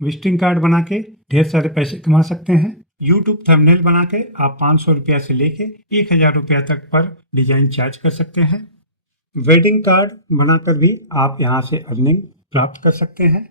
Visiting card बना के ढेर सारे पैसे कमा सकते हैं। यूट्यूब थंबनेल बना के आप 500 रुपया से लेके 1000 रुपया तक पर डिजाइन चार्ज कर सकते हैं। वेडिंग कार्ड बनाकर भी आप यहाँ से अर्निंग प्राप्त कर सकते हैं।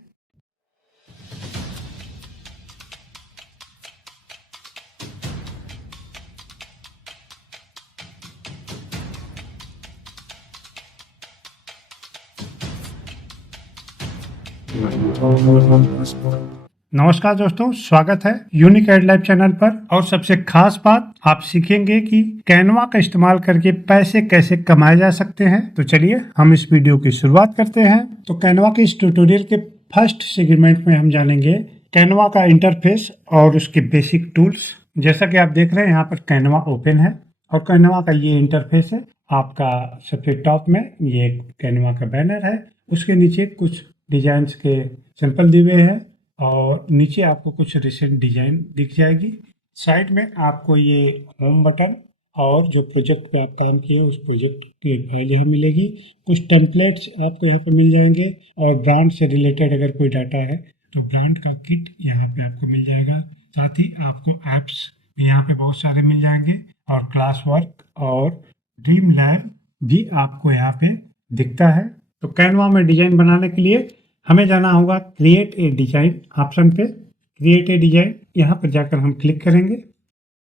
नमस्कार दोस्तों, स्वागत है यूनिक एड लाइव चैनल पर। और सबसे खास बात, आप सीखेंगे कि कैनवा का इस्तेमाल करके पैसे कैसे कमाए जा सकते हैं। तो चलिए हम इस वीडियो की शुरुआत करते हैं। तो कैनवा के इस ट्यूटोरियल के फर्स्ट सेगमेंट में हम जानेंगे कैनवा का इंटरफेस और उसके बेसिक टूल्स। जैसा कि आप देख रहे हैं यहाँ पर कैनवा ओपन है और कैनवा का ये इंटरफेस है। आपका सबसे टॉप में ये कैनवा का बैनर है, उसके नीचे कुछ डिजाइन के सैंपल दिए हुए हैं और नीचे आपको कुछ रिसेंट डिजाइन दिख जाएगी। साइड में आपको ये होम बटन और जो प्रोजेक्ट पे आप काम किए उस प्रोजेक्ट की फाइल यहाँ मिलेगी। कुछ टेम्पलेट्स आपको यहाँ पे मिल जाएंगे और ब्रांड से रिलेटेड अगर कोई डाटा है तो ब्रांड का किट यहाँ पे आपको मिल जाएगा। साथ ही आपको एप्स यहाँ पे बहुत सारे मिल जाएंगे और क्लास वर्क और ड्रीम लैब भी आपको यहाँ पे दिखता है। तो कैनवा में डिजाइन बनाने के लिए हमें जाना होगा क्रिएट ए डिजाइन ऑप्शन पे। क्रिएट ए डिजाइन यहाँ पर जाकर हम क्लिक करेंगे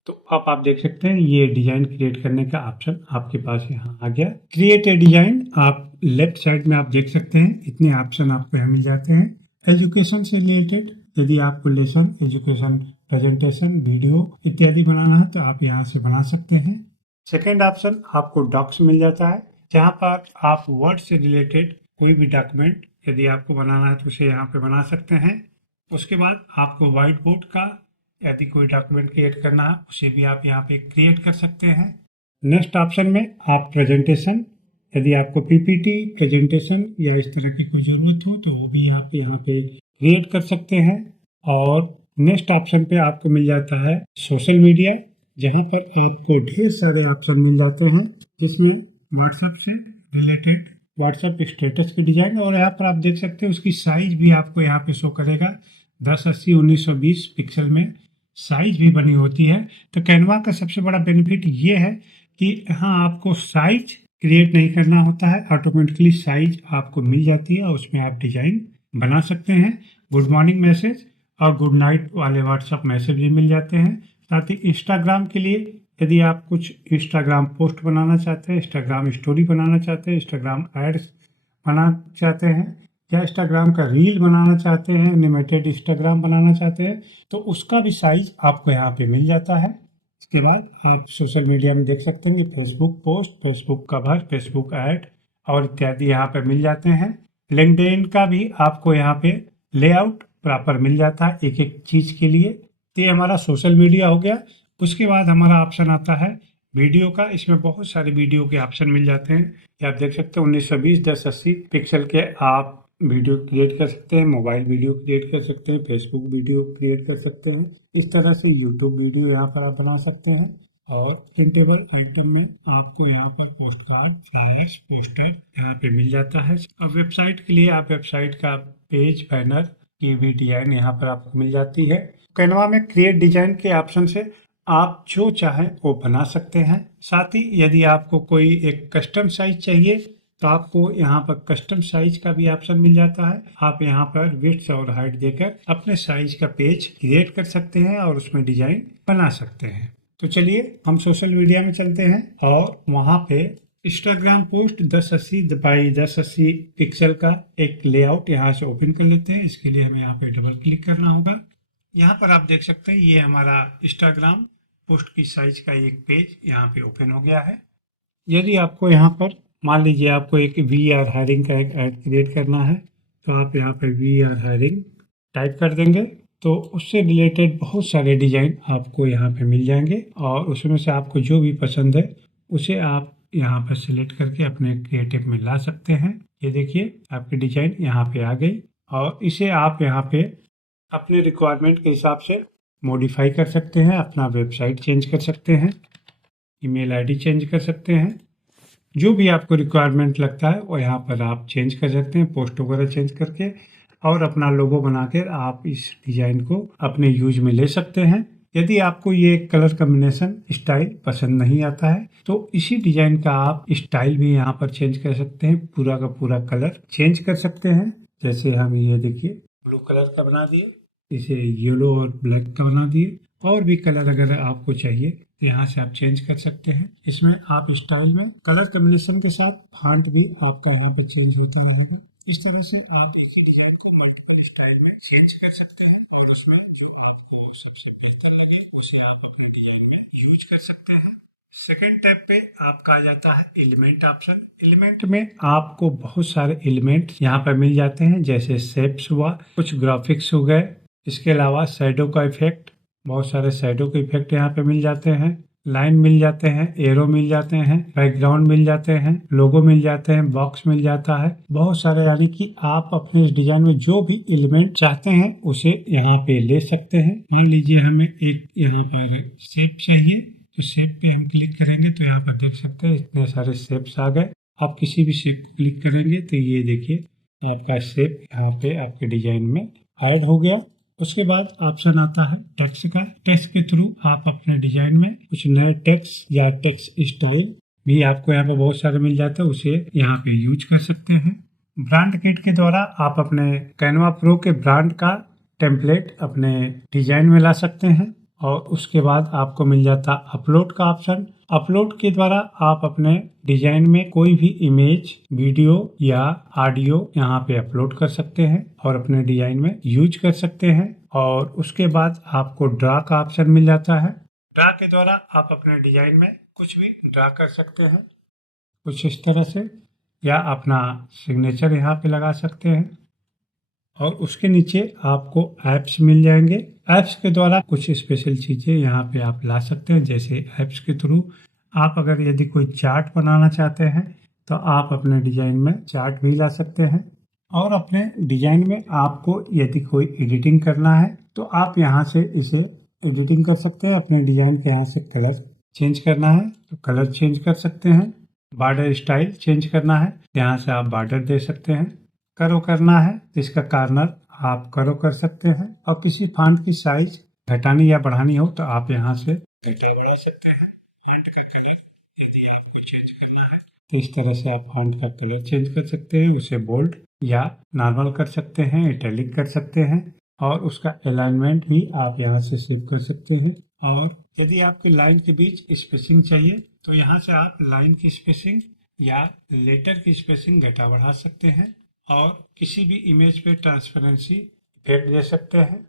तो अब आप देख सकते हैं ये डिजाइन क्रिएट करने का ऑप्शन आपके पास यहाँ आ गया। क्रिएट ए डिजाइन आप लेफ्ट साइड में आप देख सकते हैं, इतने ऑप्शन आपको यहाँ मिल जाते हैं। एजुकेशन से रिलेटेड यदि आपको लेसन, एजुकेशन, प्रेजेंटेशन, वीडियो इत्यादि बनाना है तो आप यहाँ से बना सकते हैं। सेकेंड ऑप्शन आपको डॉक्स मिल जाता है, जहाँ पर आप वर्ड से रिलेटेड कोई भी डॉक्यूमेंट यदि आपको बनाना है तो उसे यहाँ पे बना सकते हैं। उसके बाद आपको व्हाइट बोर्ड का यदि कोई डॉक्यूमेंट क्रिएट करना है उसे भी आप यहाँ पे क्रिएट कर सकते हैं। नेक्स्ट ऑप्शन में आप प्रेजेंटेशन, यदि आपको पीपीटी प्रेजेंटेशन या इस तरह की कोई ज़रूरत हो तो वो भी आप यहाँ पे क्रिएट कर सकते हैं। और नेक्स्ट ऑप्शन पे आपको मिल जाता है सोशल मीडिया, जहाँ पर आपको ढेर सारे ऑप्शन मिल जाते हैं, जिसमें व्हाट्सएप से रिलेटेड व्हाट्सएप स्टेटस की डिजाइन और यहाँ पर आप देख सकते हैं उसकी साइज भी आपको यहाँ पे शो करेगा। 1080 1920 पिक्सल में साइज भी बनी होती है। तो कैनवा का सबसे बड़ा बेनिफिट ये है कि यहाँ आपको साइज क्रिएट नहीं करना होता है, ऑटोमेटिकली साइज आपको मिल जाती है और उसमें आप डिजाइन बना सकते हैं। गुड मॉर्निंग मैसेज और गुड नाइट वाले व्हाट्सएप मैसेज भी मिल जाते हैं। साथ ही इंस्टाग्राम के लिए यदि आप कुछ इंस्टाग्राम पोस्ट बनाना चाहते हैं, इंस्टाग्राम स्टोरी बनाना चाहते हैं, इंस्टाग्राम एड्स बनाना चाहते हैं या इंस्टाग्राम का रील बनाना चाहते हैं, एनिमेटेड इंस्टाग्राम बनाना चाहते हैं तो उसका भी साइज आपको यहाँ पे मिल जाता है। इसके बाद आप सोशल मीडिया में देख सकते हैं कि Facebook post, Facebook cover, Facebook ad और इत्यादि यहाँ पे मिल जाते हैं। लिंक्डइन का भी आपको यहाँ पे लेआउट प्रॉपर मिल जाता है एक एक चीज़ के लिए। तो ये हमारा सोशल मीडिया हो गया। उसके बाद हमारा ऑप्शन आता है वीडियो का। इसमें बहुत सारे वीडियो के ऑप्शन मिल जाते हैं। ये आप देख सकते हैं 1920 1080 पिक्सल के आप वीडियो क्रिएट कर सकते हैं, मोबाइल वीडियो क्रिएट कर सकते हैं, फेसबुक वीडियो क्रिएट कर सकते हैं। इस तरह से यूट्यूब वीडियो यहाँ पर आप बना सकते हैं। और प्रिंटेबल आइटम में आपको यहाँ पर पोस्ट कार्ड, फ्लायर्स, पोस्टर यहाँ पे मिल जाता है। अब वेबसाइट के लिए आप वेबसाइट का पेज, बैनर की भी डिजाइन यहाँ पर आपको मिल जाती है। कैनवा में क्रिएट डिजाइन के ऑप्शन से आप जो चाहें वो बना सकते हैं। साथ ही यदि आपको कोई एक कस्टम साइज चाहिए तो आपको यहाँ पर कस्टम साइज का भी ऑप्शन मिल जाता है। आप यहाँ पर विड्थ और हाइट देकर अपने साइज का पेज क्रिएट कर सकते हैं और उसमें डिजाइन बना सकते हैं। तो चलिए हम सोशल मीडिया में चलते हैं और वहाँ पे इंस्टाग्राम पोस्ट 1080 बाई 1080 पिक्सल का एक लेआउट यहाँ से ओपन कर लेते हैं। इसके लिए हमें यहाँ पे डबल क्लिक करना होगा। यहाँ पर आप देख सकते हैं ये हमारा इंस्टाग्राम पोस्ट की साइज का एक पेज यहाँ पे ओपन हो गया है। यदि आपको यहाँ पर मान लीजिए आपको एक VR हायरिंग का एक ऐड क्रिएट करना है तो आप यहाँ पर VR हायरिंग टाइप कर देंगे तो उससे रिलेटेड बहुत सारे डिजाइन आपको यहाँ पे मिल जाएंगे और उसमें से आपको जो भी पसंद है उसे आप यहाँ पर सिलेक्ट करके अपने क्रिएटिव में ला सकते हैं। ये देखिए आपकी डिजाइन यहाँ पे आ गई और इसे आप यहाँ पे अपने रिक्वायरमेंट के हिसाब से मॉडिफाई कर सकते हैं। अपना वेबसाइट चेंज कर सकते हैं, ईमेल आईडी चेंज कर सकते हैं, जो भी आपको रिक्वायरमेंट लगता है वो यहाँ पर आप चेंज कर सकते हैं, पोस्ट वगैरह चेंज करके। और अपना लोगो बनाकर आप इस डिजाइन को अपने यूज में ले सकते हैं। यदि आपको ये कलर कॉम्बिनेशन स्टाइल पसंद नहीं आता है तो इसी डिजाइन का आप स्टाइल भी यहाँ पर चेंज कर सकते हैं, पूरा का पूरा कलर चेंज कर सकते हैं। जैसे हम ये देखिए ब्लू कलर का बना दिए, इसे येलो और ब्लैक का बना दिए, और भी कलर अगर आपको चाहिए तो यहाँ से आप चेंज कर सकते हैं। इसमें आप स्टाइल में कलर कॉम्बिनेशन के साथ फॉन्ट भी आपका यहाँ पर चेंज होता रहेगा। इस तरह से आप इसी डिजाइन को मल्टीपल स्टाइल में चेंज कर सकते हैं और उसमें जो आपको सबसे बेहतर लगे उसे आप अपने डिजाइन में यूज कर सकते हैं। सेकेंड टैब पे आपका आ जाता है एलिमेंट ऑप्शन। एलिमेंट में आपको बहुत सारे एलिमेंट यहाँ पर मिल जाते हैं, जैसे शेप्स हुआ, कुछ ग्राफिक्स हो गए, इसके अलावा शैडो का इफेक्ट, बहुत सारे शैडो के इफेक्ट यहाँ पे मिल जाते हैं, लाइन मिल जाते हैं, एरो मिल जाते हैं, बैकग्राउंड मिल जाते हैं, लोगो मिल जाते हैं, बॉक्स मिल जाता है, बहुत सारे। यानी कि आप अपने इस डिजाइन में जो भी एलिमेंट चाहते हैं उसे यहाँ पे ले सकते हैं। मान लीजिए हमें एक यहाँ पर शेप चाहिए तो शेप पे हम क्लिक करेंगे तो यहाँ पर देख सकते हैं इतने सारे शेप्स आ गए। आप किसी भी शेप को क्लिक करेंगे तो ये देखिए आपका शेप यहाँ पे आपके डिजाइन में ऐड हो गया। उसके बाद ऑप्शन आता है टेक्स्ट का। टेक्स्ट के थ्रू आप अपने डिजाइन में कुछ नए टेक्स्ट या टेक्स्ट स्टाइल भी आपको यहाँ पर बहुत सारे मिल जाते हैं, उसे यहाँ पे यूज कर सकते हैं। ब्रांड किट के द्वारा आप अपने कैनवा प्रो के ब्रांड का टेम्पलेट अपने डिजाइन में ला सकते हैं और उसके बाद आपको मिल जाता अपलोड का ऑप्शन। अपलोड के द्वारा आप अपने डिजाइन में कोई भी इमेज, वीडियो या ऑडियो यहाँ पे अपलोड कर सकते हैं और अपने डिजाइन में यूज कर सकते हैं। और उसके बाद आपको ड्रा का ऑप्शन मिल जाता है। ड्रा के द्वारा आप अपने डिजाइन में कुछ भी ड्रा कर सकते हैं कुछ इस तरह से, या अपना सिग्नेचर यहाँ पे लगा सकते हैं। और उसके नीचे आपको ऐप्स मिल जाएंगे। ऐप्स के द्वारा कुछ स्पेशल चीज़ें यहाँ पे आप ला सकते हैं, जैसे ऐप्स के थ्रू आप अगर यदि कोई चार्ट बनाना चाहते हैं तो आप अपने डिजाइन में चार्ट भी ला सकते हैं। और अपने डिजाइन में आपको यदि कोई एडिटिंग करना है तो आप यहाँ से इसे एडिटिंग कर सकते हैं। अपने डिजाइन के यहाँ से कलर चेंज करना है तो कलर चेंज कर सकते हैं। बॉर्डर स्टाइल चेंज करना है, यहाँ से आप बॉर्डर दे सकते हैं। करो करना है तो इसका कॉर्नर आप करो कर सकते हैं। और किसी फॉन्ट की साइज घटानी या बढ़ानी हो तो आप यहाँ से घटा बढ़ा सकते हैं। फॉन्ट का कलर यदि आपको चेंज करना है तो इस तरह से आप फॉन्ट का कलर चेंज कर सकते हैं, उसे बोल्ड या नॉर्मल कर सकते हैं, इटैलिक कर सकते हैं। और उसका अलाइनमेंट भी आप यहाँ से सेव कर सकते हैं। और यदि आपके लाइन के बीच स्पेसिंग चाहिए तो यहाँ से आप लाइन की स्पेसिंग या लेटर की स्पेसिंग घटा बढ़ा सकते हैं। और किसी भी इमेज पे ट्रांसपेरेंसी इफेक्ट दे सकते हैं।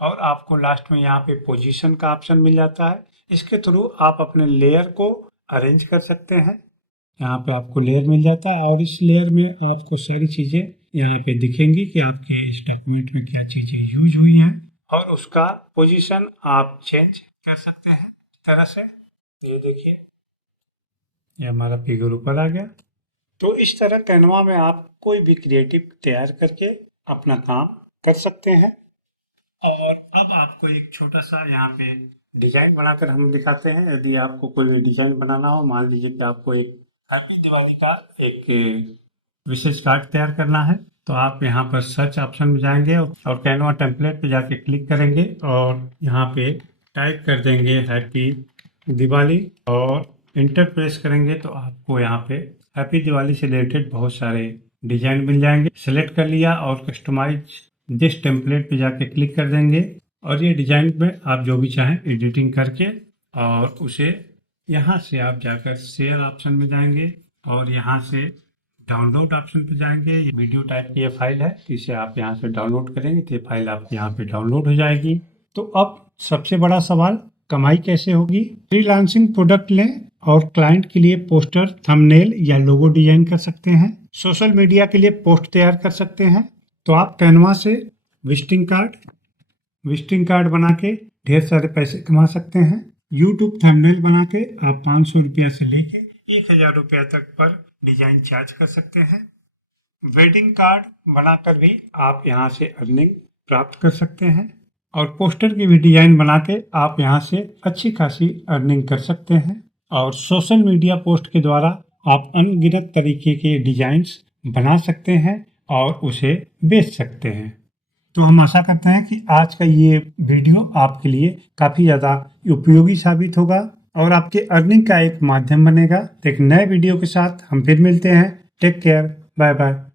और आपको लास्ट में यहाँ पे पोजीशन का ऑप्शन मिल जाता है। इसके थ्रू आप अपने लेयर को अरेंज कर सकते हैं। यहाँ पे आपको लेयर मिल जाता है और इस लेयर में आपको सारी चीज़ें यहाँ पे दिखेंगी कि आपके इस डॉक्यूमेंट में क्या चीज़ें यूज हुई हैं और उसका पोजीशन आप चेंज कर सकते हैं इस तरह से। ये देखिए ये हमारा फिगर ऊपर आ गया। तो इस तरह कैनवा में आप कोई भी क्रिएटिव तैयार करके अपना काम कर सकते हैं। और अब आपको एक छोटा सा यहाँ पे डिजाइन बनाकर हम दिखाते हैं। यदि आपको कोई डिजाइन बनाना हो, मान लीजिए कि आपको एक हैप्पी दिवाली का एक विशेष कार्ड तैयार करना है तो आप यहाँ पर सर्च ऑप्शन में जाएंगे और कैनवा टेम्पलेट पे जाके क्लिक करेंगे और यहाँ पे टाइप कर देंगे हैप्पी दिवाली और इंटर प्रेस करेंगे तो आपको यहाँ पे हैप्पी दिवाली से रिलेटेड बहुत सारे डिजाइन मिल जाएंगे। सेलेक्ट कर लिया और कस्टमाइज दिस टेम्पलेट पे जाके क्लिक कर देंगे और ये डिजाइन में आप जो भी चाहें एडिटिंग करके और उसे यहाँ से आप जाकर शेयर ऑप्शन में जाएंगे और यहाँ से डाउनलोड ऑप्शन पे जाएंगे। ये वीडियो टाइप की ये फाइल है, इसे आप यहाँ से डाउनलोड करेंगे तो ये फाइल आप यहाँ पे डाउनलोड हो जाएगी। तो अब सबसे बड़ा सवाल, कमाई कैसे होगी? फ्रीलांसिंग प्रोडक्ट लें और क्लाइंट के लिए पोस्टर, थंबनेल या लोगो डिजाइन कर सकते हैं। सोशल मीडिया के लिए पोस्ट तैयार कर सकते हैं। तो आप कैनवा से विजिटिंग कार्ड बना के ढेर सारे पैसे कमा सकते हैं। यूट्यूब थंबनेल बना के आप 500 रुपया से लेके 1000 रुपया तक पर डिजाइन चार्ज कर सकते हैं। वेडिंग कार्ड बनाकर भी आप यहाँ से अर्निंग प्राप्त कर सकते हैं और पोस्टर की भी डिजाइन बना के आप यहाँ से अच्छी खासी अर्निंग कर सकते हैं। और सोशल मीडिया पोस्ट के द्वारा आप अनगिनत तरीके के डिजाइन्स बना सकते हैं और उसे बेच सकते हैं। तो हम आशा करते हैं कि आज का ये वीडियो आपके लिए काफ़ी ज़्यादा उपयोगी साबित होगा और आपके अर्निंग का एक माध्यम बनेगा। तो एक नए वीडियो के साथ हम फिर मिलते हैं। Take care, bye bye.